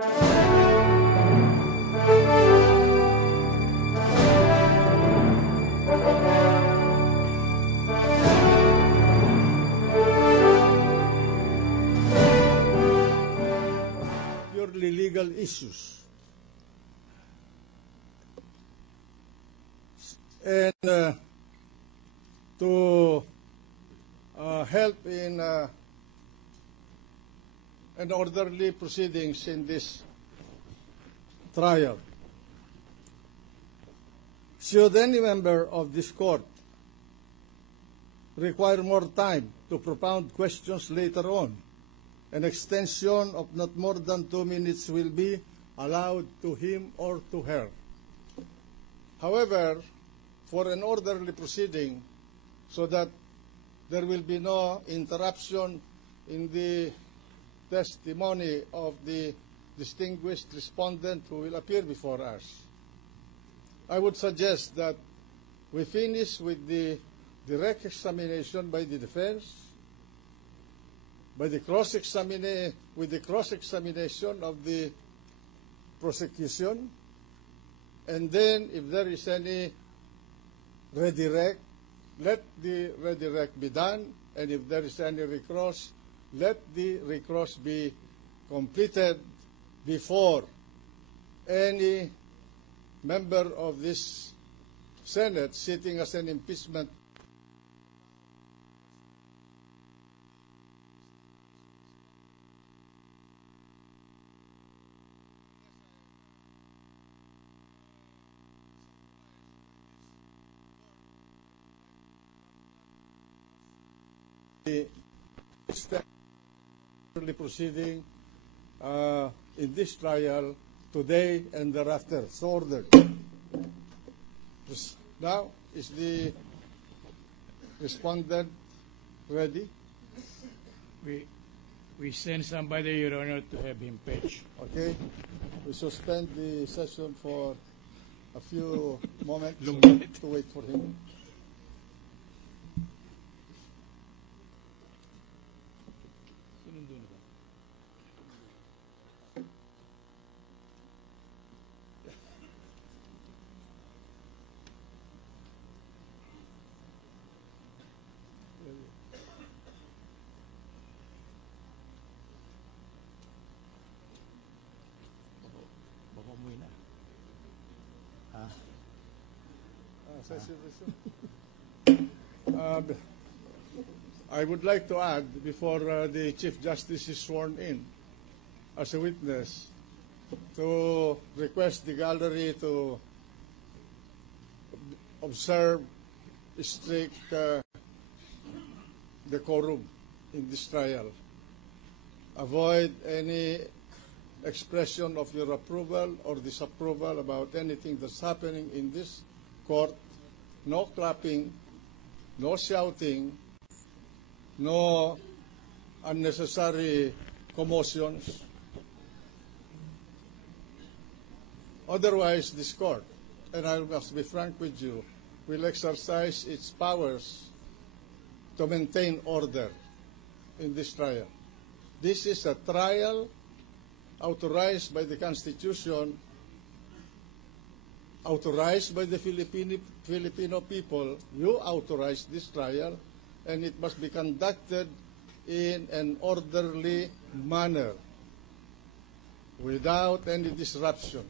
Purely legal issues. And to help in an orderly proceedings in this trial. Should any member of this court require more time to propound questions later on, an extension of not more than 2 minutes will be allowed to him or to her. However, for an orderly proceeding, so that there will be no interruption in the testimony of the distinguished respondent who will appear before us, I would suggest that we finish with the direct examination by the defense, with the cross-examination of the prosecution, and then if there is any redirect, let the redirect be done, and if there is any recross, let the recross be completed before any member of this Senate sitting as an impeachment proceeding in this trial today and thereafter. So ordered. Now, is the respondent ready? We send somebody, Your Honor, to have him fetched. Okay. We suspend the session for a few moments to wait for him. I would like to add, before the Chief Justice is sworn in as a witness, to request the gallery to observe strict decorum in this trial. Avoid any expression of your approval or disapproval about anything that's happening in this court. No clapping, no shouting, no unnecessary commotions. Otherwise, this court, and I must be frank with you, will exercise its powers to maintain order in this trial. This is a trial authorized by the Constitution, authorized by the Filipino people. You authorized this trial, and it must be conducted in an orderly manner, without any disruption,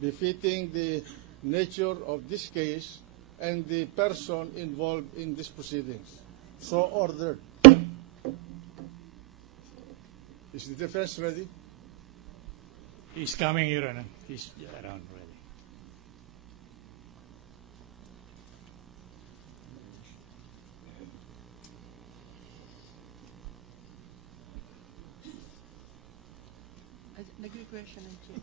befitting the nature of this case and the person involved in these proceedings. So ordered. Is the defense ready? He's coming, Your Honor. He's around ready. Nag-request siya ng chief.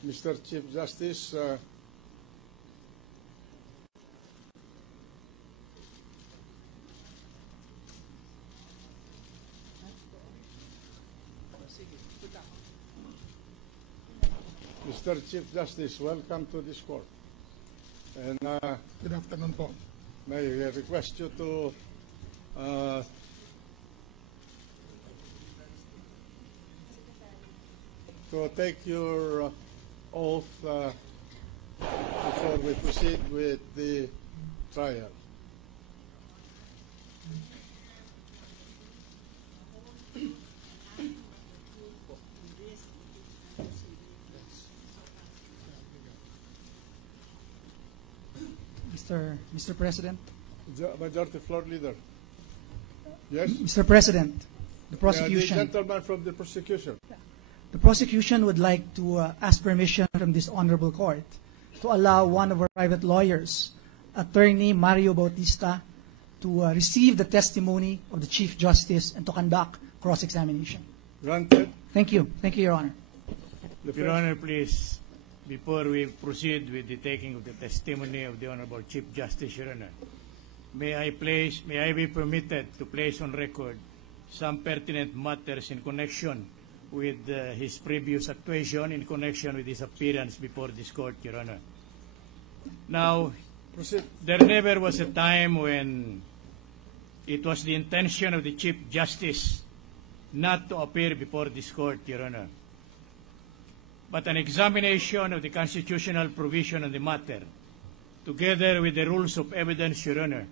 Mr. Chief Justice, Mr. Mr. Chief Justice, welcome to this court. And Good afternoon po. may I request you to take your oath before we proceed with the trial. Mr. President. Majority Floor Leader. Yes? Mr. President, the prosecution. The gentleman from the prosecution. The prosecution would like to ask permission from this honorable court to allow one of our private lawyers, Attorney Mario Bautista, to receive the testimony of the Chief Justice and to conduct cross-examination. Granted. Thank you. Thank you, Your Honor. Your Honor, please, before we proceed with the taking of the testimony of the Honorable Chief Justice, Your Honor, may I be permitted to place on record some pertinent matters in connection with his previous actuation in connection with his appearance before this court, Your Honor. Now, proceed. There never was a time when it was the intention of the Chief Justice not to appear before this court, Your Honor. But an examination of the constitutional provision on the matter, together with the rules of evidence, Your Honor,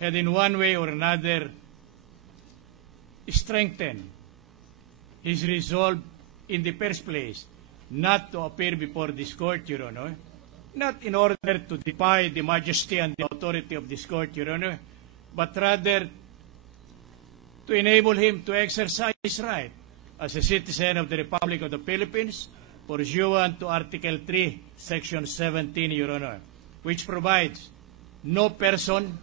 had in one way or another strengthened his resolve in the first place not to appear before this court, Your Honor, not in order to defy the majesty and the authority of this court, Your Honor, but rather to enable him to exercise his right as a citizen of the Republic of the Philippines pursuant to Article 3, Section 17, Your Honor, which provides no person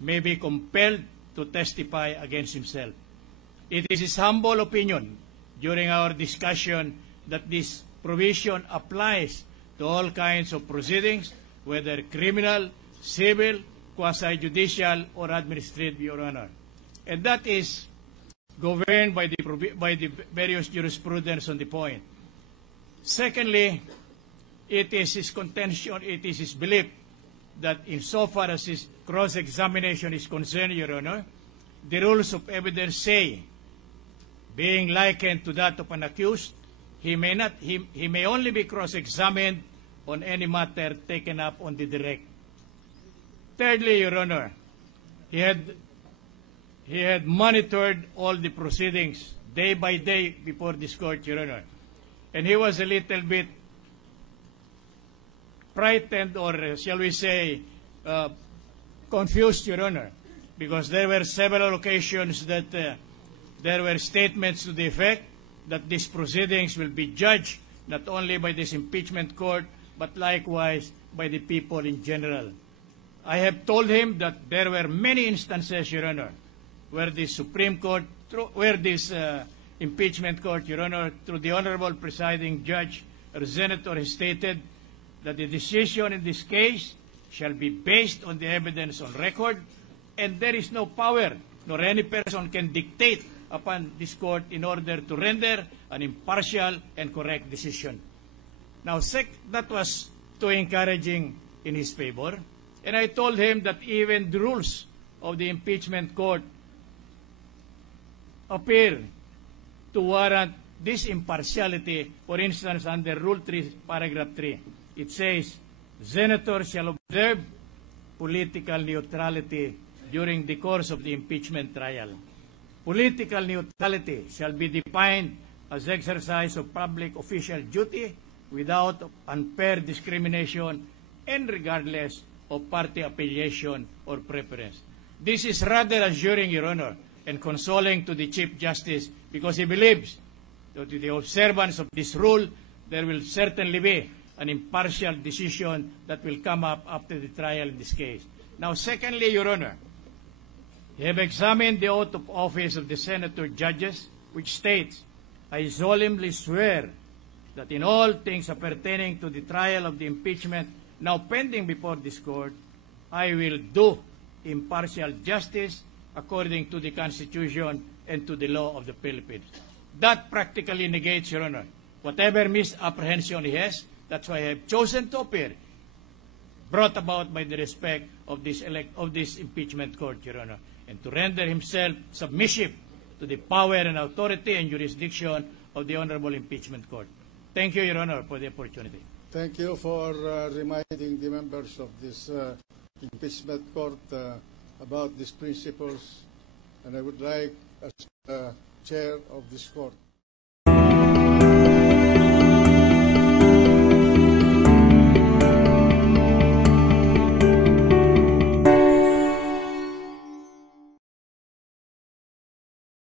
may be compelled to testify against himself. It is his humble opinion during our discussion that this provision applies to all kinds of proceedings, whether criminal, civil, quasi-judicial, or administrative, Your Honor. And that is governed by the various jurisprudence on the point. Secondly, it is his contention, it is his belief that insofar as his cross-examination is concerned, Your Honor, the rules of evidence say, being likened to that of an accused, he may only be cross-examined on any matter taken up on the direct. Thirdly, Your Honor, he had monitored all the proceedings day by day before this court, Your Honor, and he was a little bit frightened, or shall we say, confused, Your Honor, because there were several occasions that there were statements to the effect that these proceedings will be judged not only by this impeachment court, but likewise by the people in general. I have told him that there were many instances, Your Honor, where the Supreme Court, where this impeachment court, Your Honor, through the Honorable Presiding Judge or Senator, has stated that the decision in this case shall be based on the evidence on record, and there is no power nor any person can dictate upon this court in order to render an impartial and correct decision. Now, that was too encouraging in his favor, and I told him that even the rules of the impeachment court appear to warrant this impartiality. For instance, under Rule 3, Paragraph 3, it says, Senators shall observe political neutrality during the course of the impeachment trial. Political neutrality shall be defined as exercise of public official duty without unfair discrimination and regardless of party affiliation or preference. This is rather assuring, Your Honor, and consoling to the Chief Justice, because he believes that with the observance of this rule, there will certainly be an impartial decision that will come up after the trial in this case. Now, secondly, Your Honor, I have examined the oath of office of the senator judges, which states, I solemnly swear that in all things appertaining to the trial of the impeachment now pending before this court, I will do impartial justice according to the Constitution and to the law of the Philippines. That practically negates, Your Honor, whatever misapprehension he has. That's why I have chosen to appear, brought about by the respect of this impeachment court, Your Honor, and to render himself submissive to the power and authority and jurisdiction of the Honorable Impeachment Court. Thank you, Your Honor, for the opportunity. Thank you for reminding the members of this impeachment court about these principles, and I would like, as chair of this court,